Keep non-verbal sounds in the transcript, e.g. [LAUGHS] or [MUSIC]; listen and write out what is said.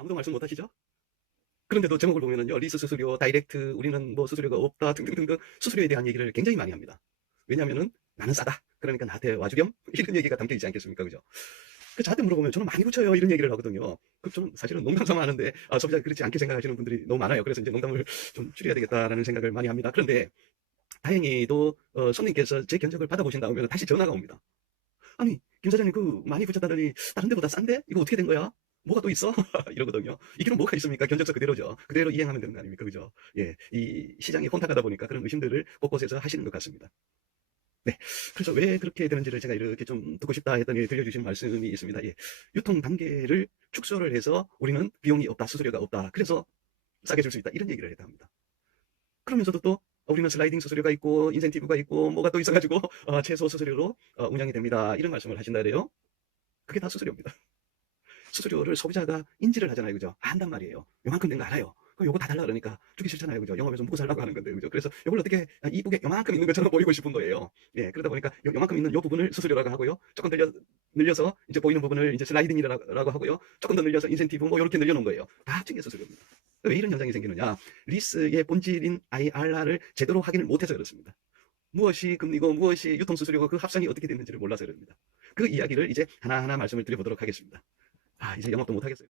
아무도 말씀 못 하시죠? 그런데도 제목을 보면은요, 리스 수수료, 다이렉트, 우리는 뭐 수수료가 없다, 등등등등 수수료에 대한 얘기를 굉장히 많이 합니다. 왜냐면은 나는 싸다. 그러니까 나한테 와주렴? [LAUGHS] 이런 얘기가 담겨 있지 않겠습니까? 그죠? 그 저한테 물어보면 저는 많이 붙여요. 이런 얘기를 하거든요. 그 저는 사실은 농담 삼아 하는데, 아, 소비자 그렇지 않게 생각하시는 분들이 너무 많아요. 그래서 이제 농담을 좀 줄여야 되겠다라는 생각을 많이 합니다. 그런데 다행히도 어, 손님께서 제 견적을 받아보신 다음에 다시 전화가 옵니다. 아니, 김 사장님 그 많이 붙였다더니 다른 데보다 싼데? 이거 어떻게 된 거야? 뭐가 또 있어? [LAUGHS] 이러거든요. 이게는 뭐가 있습니까? 견적서 그대로죠. 그대로 이행하면 되는 거 아닙니까? 그죠? 예. 이 시장이 혼탁하다 보니까 그런 의심들을 곳곳에서 하시는 것 같습니다. 네. 그래서 왜 그렇게 되는지를 제가 이렇게 좀 듣고 싶다 했더니 들려주신 말씀이 있습니다. 예. 유통 단계를 축소를 해서 우리는 비용이 없다, 수수료가 없다. 그래서 싸게 줄 수 있다. 이런 얘기를 했다 합니다. 그러면서도 또 우리는 슬라이딩 수수료가 있고 인센티브가 있고 뭐가 또 있어가지고 어, 최소 수수료로 어, 운영이 됩니다. 이런 말씀을 하신다 그래요. 그게 다 수수료입니다. 수수료를 소비자가 인지를 하잖아요. 그죠? 안단 말이에요. 요만큼 된거 알아요. 요거 다 달라 그러니까 주기 싫잖아요. 그죠? 영업에서 먹고 살라고 하는 건데. 그죠? 그래서 요걸 어떻게 아, 이쁘게 요만큼 있는 것처럼 보이고 싶은 거예요. 예. 그러다 보니까 요, 요만큼 있는 요 부분을 수수료라고 하고요. 조금 늘려, 늘려서 이제 보이는 부분을 이제 슬라이딩이라고 하고요. 조금 더 늘려서 인센티브 뭐 이렇게 늘려놓은 거예요. 다 합친 게 수수료입니다. 왜 이런 현상이 생기느냐? 리스의 본질인 IRR을 제대로 확인을 못해서 그렇습니다. 무엇이 금리고 무엇이 유통수수료고 그 합산이 어떻게 됐는지를 몰라서 그럽니다. 그 이야기를 이제 하나하나 말씀을 드려보도록 하겠습니다. 아, 이제 영업도 못 하겠어요.